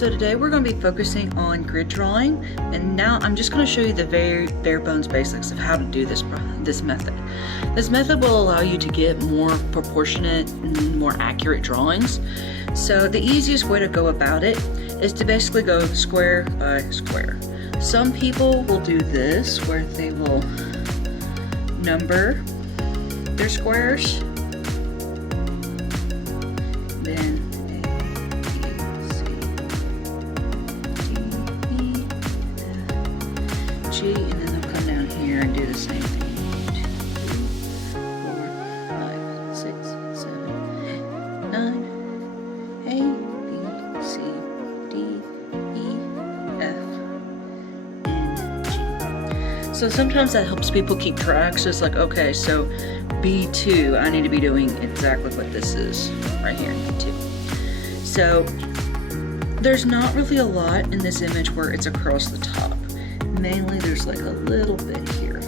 So today we're going to be focusing on grid drawing, and now I'm just going to show you the very bare bones basics of how to do this method. This method will allow you to get more proportionate and more accurate drawings. So the easiest way to go about it is to basically go square by square. Some people will do this where they will number their squares, then and then they'll come down here and do the same thing. 2, 3, 4, 5, 6, 7, 9, A, B, C, D, E, F, and G. So sometimes that helps people keep track. So it's like, okay, so B2, I need to be doing exactly what this is right here in B2. So there's not really a lot in this image where it's across the top. Mainly there's like a little bit here,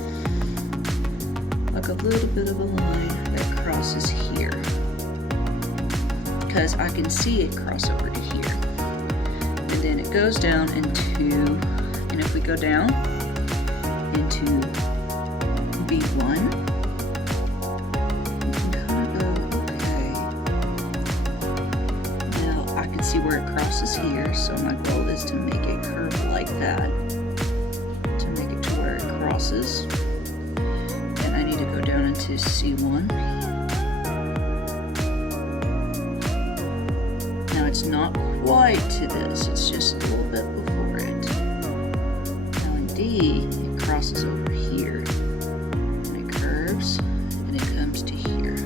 like a little bit of a line that crosses here, because I can see it cross over to here, and then it goes down into, and if we go down into B1, we can kind of go, okay, now I can see where it crosses here, so my goal is to make a curve like that. And I need to go down into C1. Now it's not quite to this, it's just a little bit before it. Now in D, it crosses over here, and it curves, and it comes to here.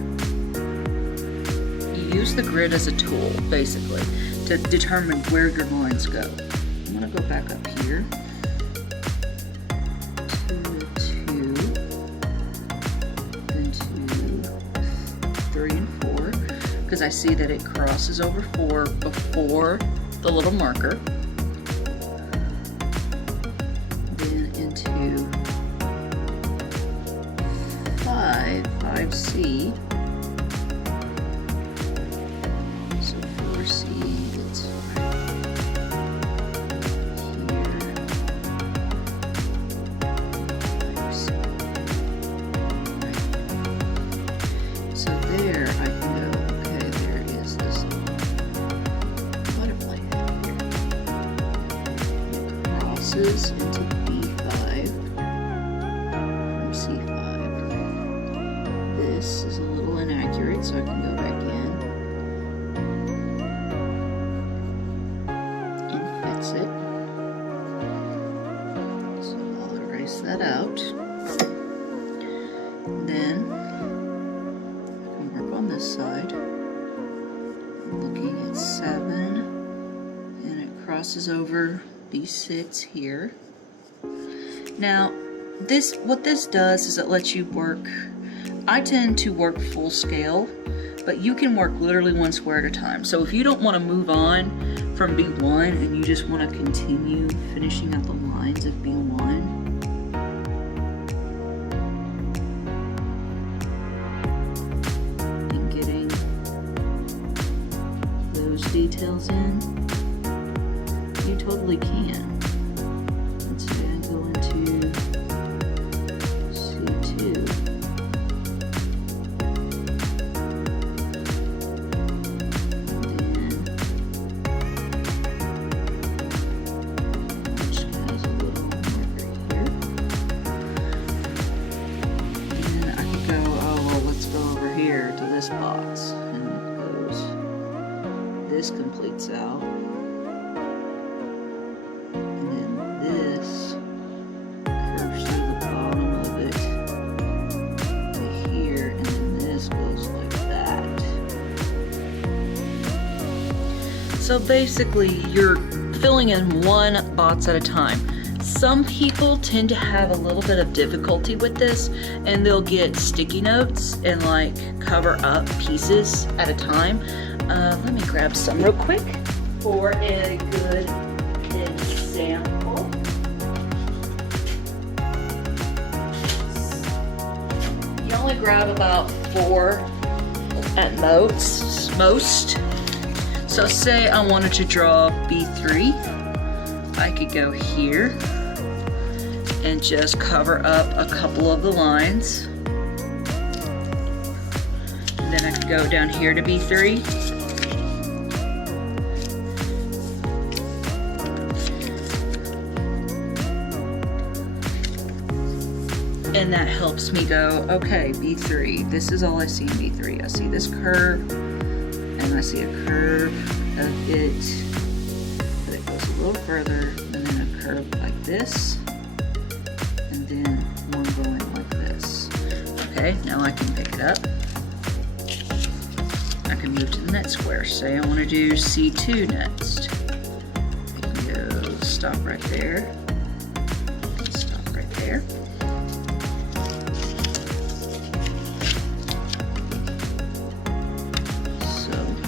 You use the grid as a tool, basically, to determine where your lines go. I'm gonna go back up here. Because I see that it crosses over 4 before the little marker. Then into 5C. So 4C, it's here. 5C. So there I can go. Into B5 from C5. This is a little inaccurate, so I can go back in and fix it. So I'll erase that out. Then I can work on this side. I'm looking at 7, and it crosses over B6 here. Now what this does is it lets you work, I tend to work full scale, but you can work literally one square at a time. So if you don't want to move on from B1 and you just want to continue finishing out the lines of B1, and getting those details in, you totally can. Let's go and go into C2. And then, which has a little marker here. And I could go, oh, well, let's go over here to this box. And it goes, this completes out. So basically, you're filling in one box at a time. Some people tend to have a little bit of difficulty with this, and they'll get sticky notes and like cover up pieces at a time. Let me grab some real quick for a good example. You only grab about 4 at most. So say I wanted to draw B3, I could go here and just cover up a couple of the lines. And then I could go down here to B3. And that helps me go, okay, B3, this is all I see in B3. I see this curve, and I see a curve of it, but it goes a little further, and then a curve like this, and then one going like this. Okay, now I can pick it up. I can move to the next square. Say I want to do C2 next. I can go stop right there, stop right there.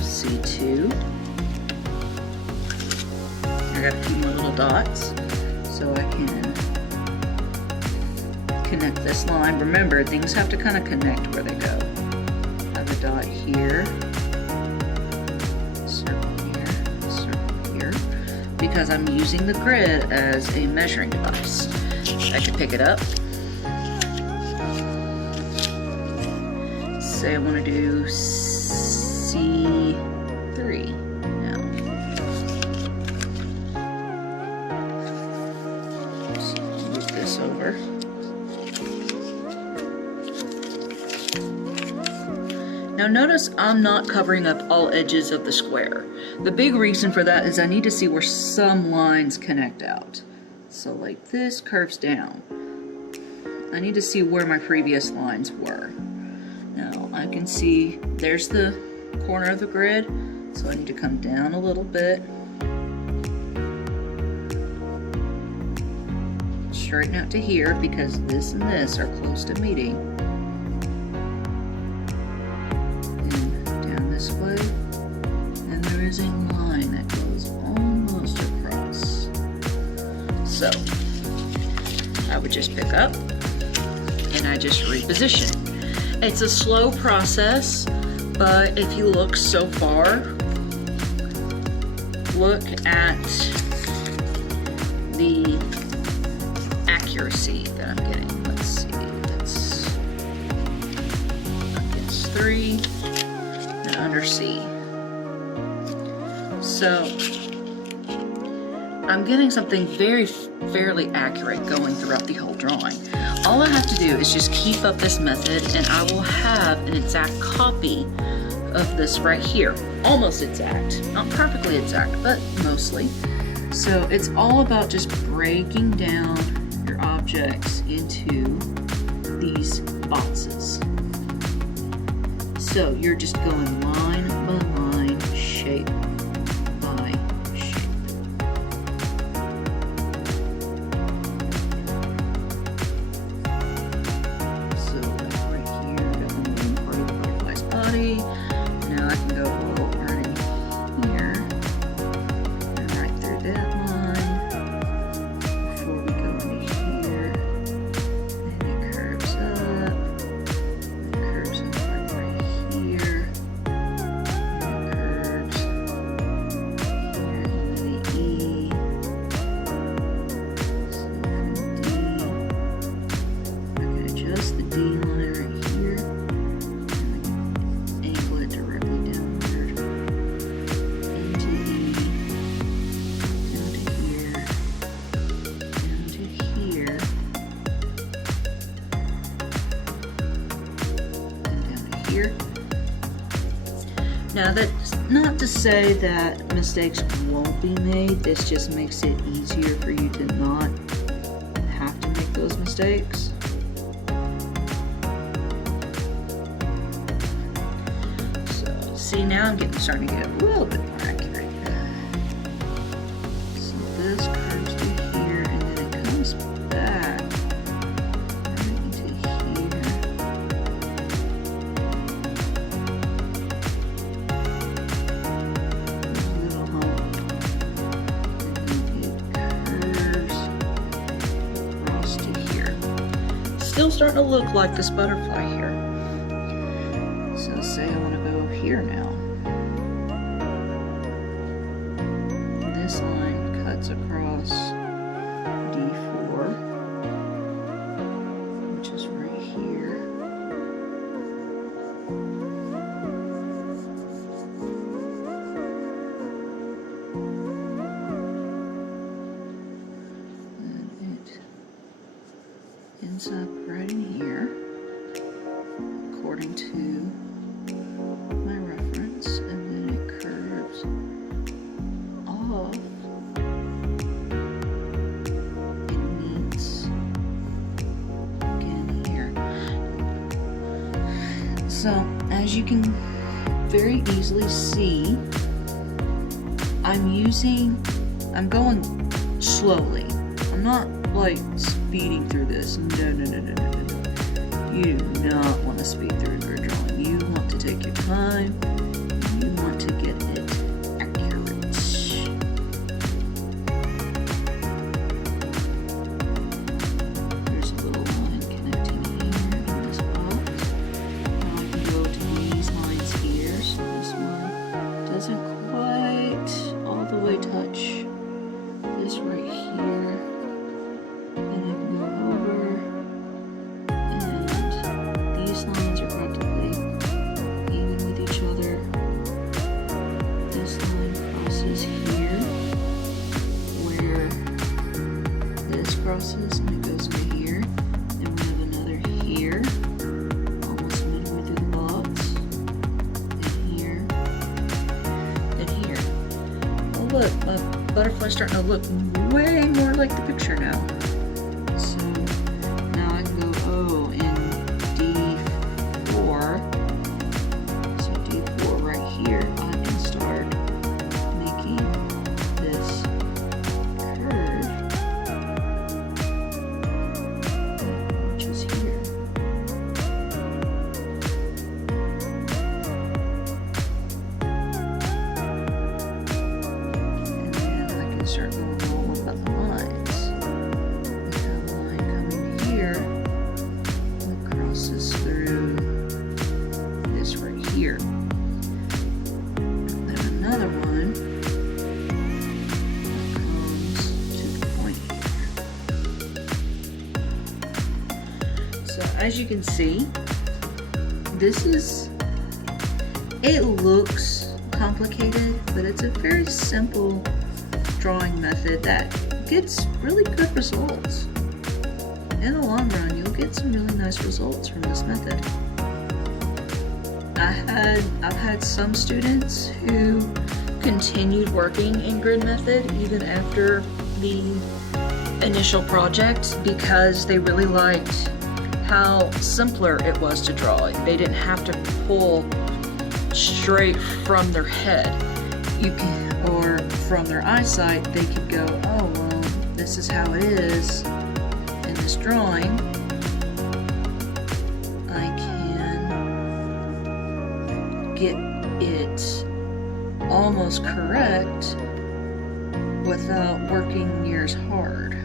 C2. I got a few more little dots, so I can connect this line. Remember, things have to kind of connect where they go. I have a dot here, circle here, because I'm using the grid as a measuring device. I can pick it up. Say I want to do C3 now. So move this over. Now notice I'm not covering up all edges of the square. The big reason for that is I need to see where some lines connect out. So like this curves down. I need to see where my previous lines were. Now I can see there's the corner of the grid, so I need to come down a little bit, straighten out to here because this and this are close to meeting, and down this way, and there is a line that goes almost across. So I would just pick up and I just reposition. It's a slow process, but if you look so far, look at the accuracy that I'm getting. Let's see, that's 3 and under C. So I'm getting something fairly accurate going throughout the whole drawing. All I have to do is just keep up this method and I will have an exact copy of this right here. Almost exact, not perfectly exact, but mostly. So it's all about just breaking down your objects into these boxes. So you're just going line by line, shape by shape. So right here, got one moving part of the butterfly's body. Now I can go a little right in here and right through that line before we go into here. And it curves up. It curves up right here. And it curves here into the E. So from D, I can adjust the D line right here. Angle it directly downward into E, down to here, down to here, and down to here. Now that's not to say that mistakes won't be made, this just makes it easier for you to not have to make those mistakes. See, now I'm starting to get a little bit more accurate. So this curves to here, and then it comes back right into here. There's a little hump, and then it curves across to here. Still starting to look like this butterfly here. So say I want to go here now. lines up right in here, according to my reference, and then it curves off and meets again here. So, as you can very easily see, I'm going slowly. I'm not like speeding through this. No. You do not want to speed through your drawing. You want to take your time. You want to get it accurate. There's a little line connecting here in this box. Now I can go to these lines here. So this one doesn't quite all the way touch this right here. And I can go over, and these lines are practically even with each other. This line crosses here, where this crosses, and it goes to here. And we have another here, almost midway through the box. And here, and here. Oh look, my butterfly's starting to look way more like the picture now. So now I can go, in D4. So D4 right here, I can start making this curve, which is here. And then I can start going all about the lines. We have a line coming here that crosses through this right here. Then another one that comes to the point here. So as you can see, it looks complicated, but it's a very simple drawing method that gets really good results. In the long run, you'll get some really nice results from this method. I've had some students who continued working in grid method even after the initial project because they really liked how simpler it was to draw. They didn't have to pull straight from their head. Or from their eyesight, they could go, oh, well, this is how it is in this drawing. I can get it almost correct without working near as hard.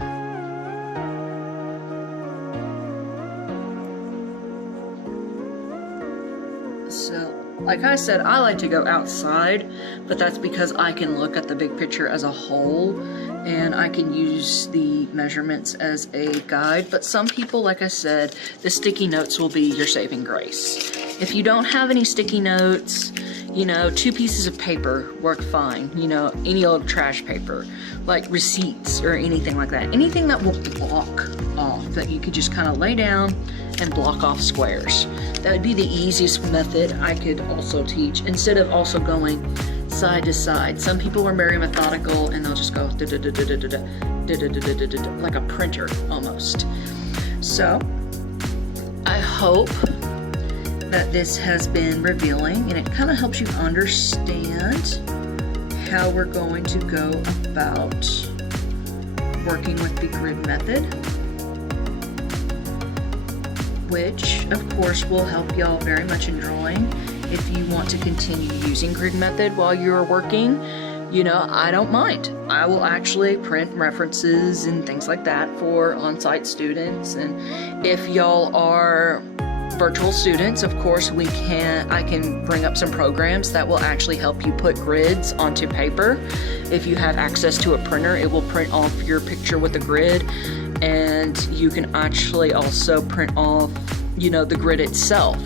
So, like I said, I like to go outside, but that's because I can look at the big picture as a whole and I can use the measurements as a guide. But some people, like I said, the sticky notes will be your saving grace. If you don't have any sticky notes, 2 pieces of paper work fine. Any old trash paper, like receipts or anything like that. Anything that will block off, that you could just kind of lay down and block off squares. That would be the easiest method I could also teach, instead of also going side to side. Some people are very methodical and they'll just go like a printer almost. So I hope that this has been revealing and it kind of helps you understand how we're going to go about working with the grid method, which of course will help y'all very much in drawing. If you want to continue using grid method while you're working, I don't mind. I will actually print references and things like that for on-site students. And if y'all are virtual students, of course, I can bring up some programs that will actually help you put grids onto paper. If you have access to a printer, it will print off your picture with a grid, and you can actually also print off, the grid itself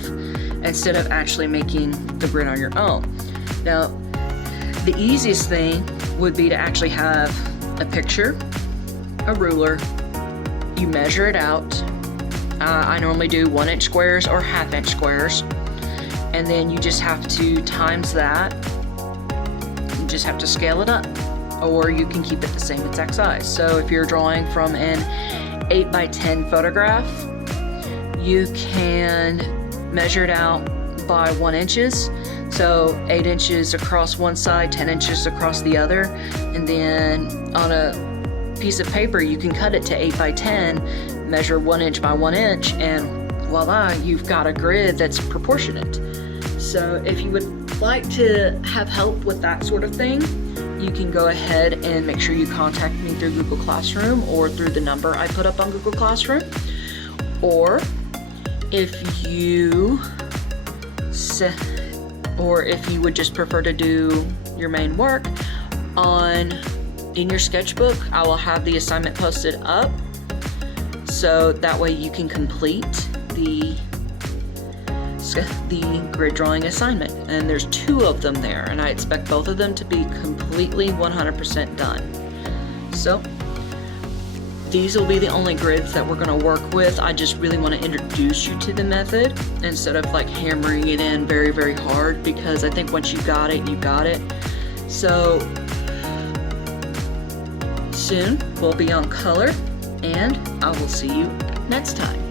instead of actually making the grid on your own. Now, the easiest thing would be to actually have a picture, a ruler, you measure it out, I normally do 1-inch squares or 1/2-inch squares, and then you just have to times that. You just have to scale it up, or you can keep it the same exact size. So if you're drawing from an 8x10 photograph, you can measure it out by 1 inches. So 8 inches across one side, 10 inches across the other, and then on a piece of paper you can cut it to 8x10, measure 1 inch by 1 inch, and voila, you've got a grid that's proportionate. So if you would like to have help with that sort of thing, you can go ahead and make sure you contact me through Google Classroom or through the number I put up on Google Classroom. Or if you would just prefer to do your main work in your sketchbook, I will have the assignment posted up, so that way you can complete the grid drawing assignment. And there's 2 of them there, and I expect both of them to be completely 100% done. So these will be the only grids that we're going to work with. I just really want to introduce you to the method instead of like hammering it in very, very hard, because I think once you got it, you got it. So soon we'll be on color, and I will see you next time.